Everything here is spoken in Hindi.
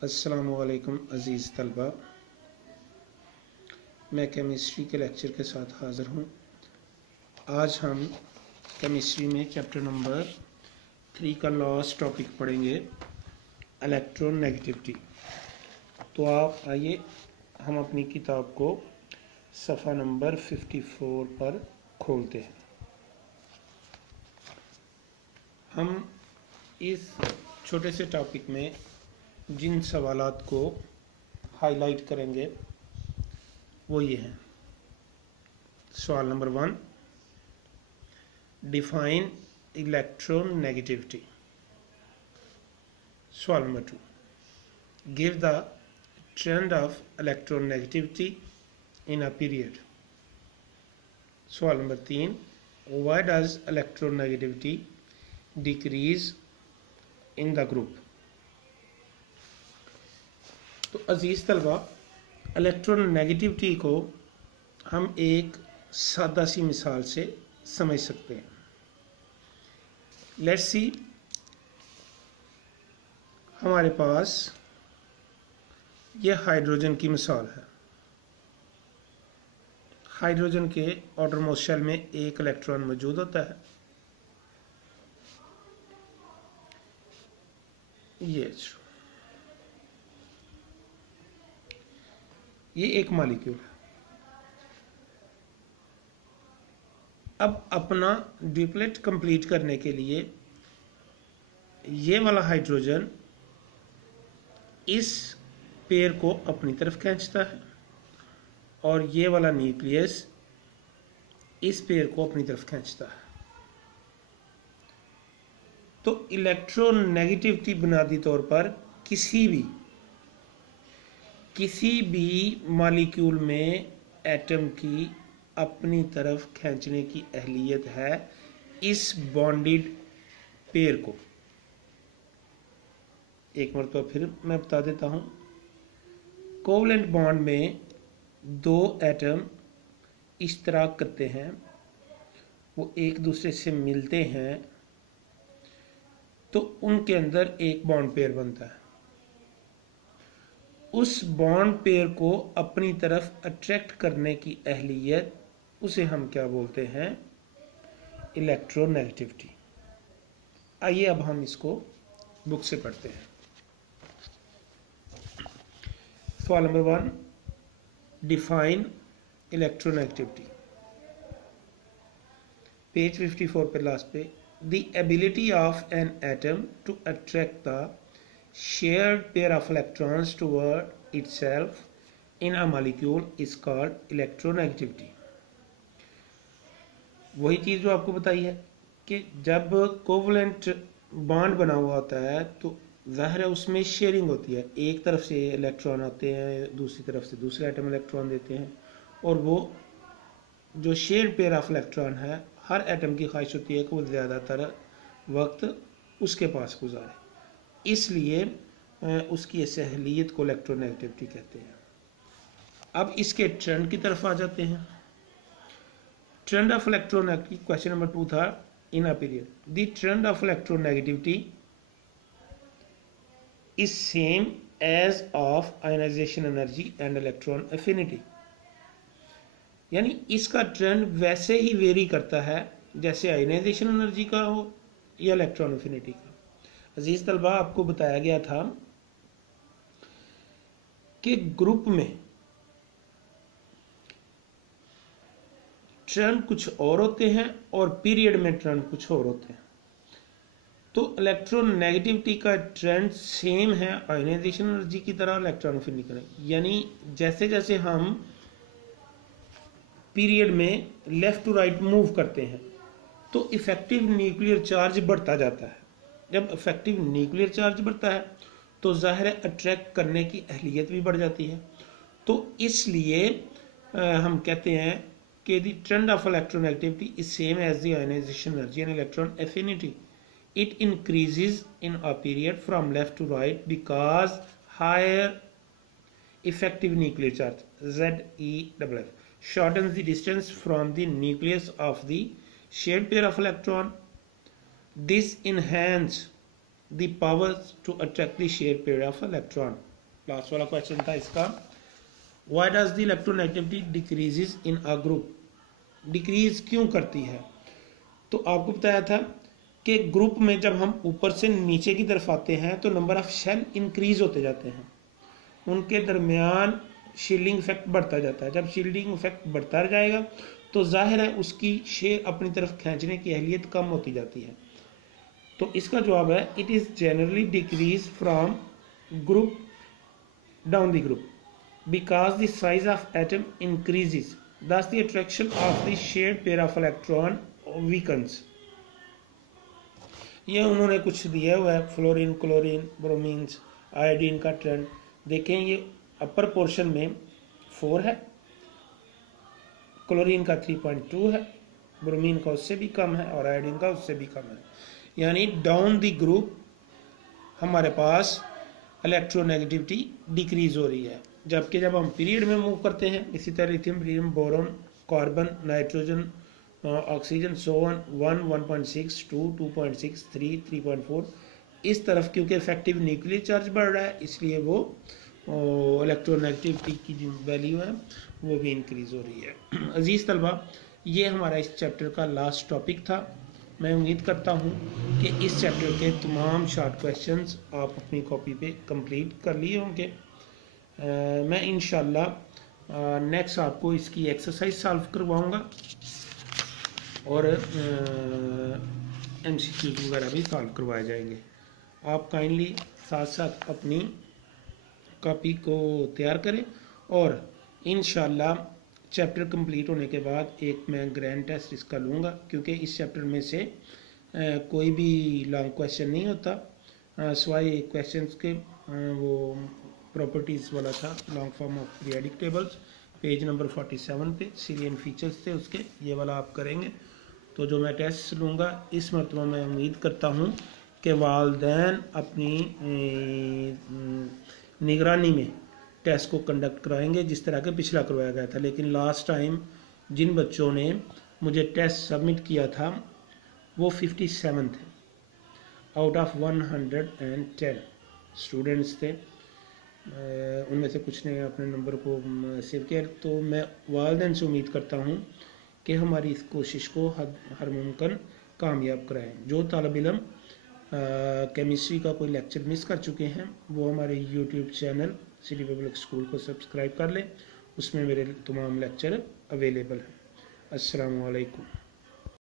अस्सलामुअलैकुम अज़ीज़ तलबा, मैं केमिस्ट्री के लेक्चर के साथ हाज़िर हूँ। आज हम केमिस्ट्री में चैप्टर नंबर 3 का लास्ट टॉपिक पढ़ेंगे, इलेक्ट्रोनेगेटिविटी। तो आप आइए हम अपनी किताब को सफ़ा नंबर 54 पर खोलते हैं। हम इस छोटे से टॉपिक में जिन सवालात को हाईलाइट करेंगे वो ये हैं। सवाल नंबर 1, डिफाइन इलेक्ट्रोनेगेटिविटी। सवाल number 2, give the trend of electronegativity in a period. सवाल number 3, why does electronegativity decrease in the group. तो अजीज़ तलबा, इलेक्ट्रोनेगेटिविटी को हम एक सादा सी मिसाल से समझ सकते हैं। लेट्स सी, हमारे पास यह हाइड्रोजन की मिसाल है। हाइड्रोजन के आउटरमोस्ट शेल में एक इलेक्ट्रॉन मौजूद होता है। ये एक मॉलिक्यूल है। अब अपना ड्यूप्लेट कंप्लीट करने के लिए ये वाला हाइड्रोजन इस पेयर को अपनी तरफ खींचता है और ये वाला न्यूक्लियस इस पेयर को अपनी तरफ खींचता है। तो इलेक्ट्रोनेगेटिविटी बुनियादी तौर पर किसी भी मॉलिक्यूल में एटम की अपनी तरफ खींचने की अहलियत है इस बॉन्डेड पेयर को। एक मरतबा फिर मैं बता देता हूँ, कोवलेंट बॉन्ड में दो एटम इश्तराक करते हैं, वो एक दूसरे से मिलते हैं तो उनके अंदर एक बॉन्ड पेयर बनता है। उस बॉन्ड पेयर को अपनी तरफ अट्रैक्ट करने की अहलियत, उसे हम क्या बोलते हैं? इलेक्ट्रोनेगेटिविटी। आइए अब हम इसको बुक से पढ़ते हैं। सवाल नंबर 1, डिफाइन इलेक्ट्रोनेगेटिविटी। पेज 54 पे लास्ट पे, the ability of an atom to attract the shared pair of electrons toward itself in a molecule is called electronegativity। वही चीज़ जो आपको बताई है कि जब कोवलेंट बॉन्ड बना हुआ होता है तो ज़ाहिर है उसमें शेयरिंग होती है। एक तरफ से इलेक्ट्रॉन आते हैं, दूसरी तरफ से दूसरे एटम इलेक्ट्रॉन देते हैं, और वो जो शेयर्ड पेयर ऑफ इलेक्ट्रॉन है, हर एटम की ख्वाहिश होती है कि वो ज़्यादातर वक्त उसके पास गुजारे, इसलिए उसकी सहूलियत को इलेक्ट्रोनेगेटिविटी कहते हैं। अब इसके ट्रेंड की तरफ आ जाते हैं। Trend of electronegativity, question number 2 था, in a period the trend of electronegativity is same as of ionisation energy and electron affinity. यानी इसका ट्रेंड वैसे ही वेरी करता है जैसे आयनाइजेशन एनर्जी का हो या इलेक्ट्रॉन एफिनिटी का। अजीज तलबा, आपको बताया गया था कि ग्रुप में ट्रेंड कुछ और होते हैं और पीरियड में ट्रेंड कुछ और होते हैं। तो इलेक्ट्रोनेगेटिविटी का ट्रेंड सेम है आयनाइजेशन एनर्जी की तरह, इलेक्ट्रॉन एफिनिटी की। यानी जैसे जैसे हम पीरियड में लेफ्ट टू राइट मूव करते हैं तो इफेक्टिव न्यूक्लियर चार्ज बढ़ता जाता है। जब इफेक्टिव न्यूक्लियर चार्ज बढ़ता है तो ज़ाहिर है अट्रैक्ट करने की अहलियत भी बढ़ जाती है। तो इसलिए हम कहते हैं कि the trend of electronegativity is same as the ionisation energy and electron affinity. It increases in a period from left to right because higher effective nuclear charge ZeF shortens the distance from the nucleus of the shared pair of electron. This enhances the power to attract the shared pair of electron. Last वाला क्वेश्चन था इसका, why does the electronegativity decreases in a group, decrease क्यों करती है। तो आपको बताया था कि ग्रुप में जब हम ऊपर से नीचे की तरफ आते हैं तो नंबर ऑफ शेल इंक्रीज होते जाते हैं, उनके दरमियान शील्डिंग इफेक्ट बढ़ता जाता है। जब शील्डिंग इफेक्ट बढ़ता जाएगा तो जाहिर है उसकी शेल अपनी तरफ खींचने की अहलियत कम होती जाती है। तो इसका जवाब है it is generally decrease from group down the group because the size of atom increases thus the attraction of the shared pair of electron weakens। ये उन्होंने कुछ दिया हुआ है, फ्लोरीन, क्लोरीन, ब्रोमीन्स, आयोडीन का ट्रेंड देखें। ये अपर पोर्शन में 4 है, क्लोरीन का 3.2 है, ब्रोमीन का उससे भी कम है और आयोडीन का उससे भी कम है। यानी डाउन द ग्रुप हमारे पास इलेक्ट्रोनेगेटिविटी डिक्रीज हो रही है, जबकि जब हम पीरियड में मूव करते हैं इसी तरह lithium, beryllium, boron, carbon, nitrogen, oxygen, so on 1, 1.6, 2, 2.6, 3, 3.4 इस तरफ, क्योंकि इफेक्टिव न्यूक्लियर चार्ज बढ़ रहा है इसलिए वो इलेक्ट्रोनेगेटिविटी की जो वैल्यू है वो भी इंक्रीज हो रही है। अजीज़ तलबा, ये हमारा इस चैप्टर का लास्ट टॉपिक था। मैं उम्मीद करता हूँ कि इस चैप्टर के तमाम शॉर्ट क्वेश्चंस आप अपनी कॉपी पे कंप्लीट कर लिए होंगे। मैं इंशाल्लाह नेक्स्ट आपको इसकी एक्सरसाइज सॉल्व करवाऊँगा और MCQs वगैरह भी सॉल्व करवाए जाएंगे। आप काइंडली साथ साथ अपनी कॉपी को तैयार करें और इंशाल्लाह चैप्टर कंप्लीट होने के बाद एक मैं ग्रैंड टेस्ट इसका लूँगा, क्योंकि इस चैप्टर में से कोई भी लॉन्ग क्वेश्चन नहीं होता, सिवाय क्वेश्चन के वो प्रॉपर्टीज़ वाला था, long form of periodic tables, page number 47 पे सीरियन फीचर्स थे उसके, ये वाला आप करेंगे। तो जो मैं टेस्ट लूँगा इस मरतबा मैं उम्मीद करता हूँ कि वालिदैन अपनी निगरानी में टेस्ट को कंडक्ट कराएंगे जिस तरह के पिछला करवाया गया था। लेकिन लास्ट टाइम जिन बच्चों ने मुझे टेस्ट सबमिट किया था वो 57 थे आउट ऑफ 110 स्टूडेंट्स थे। उनमें से कुछ ने अपने नंबर को सेव किया। तो मैं वालिदैन से उम्मीद करता हूँ कि हमारी इस कोशिश को हर मुमकिन कामयाब कराएं। जो तालिब इल्म केमिस्ट्री का कोई लेक्चर मिस कर चुके हैं वो हमारे YouTube channel city public school को सब्सक्राइब कर लें, उसमें मेरे तमाम लेक्चर अवेलेबल हैं। अस्सलामु अलैकुम।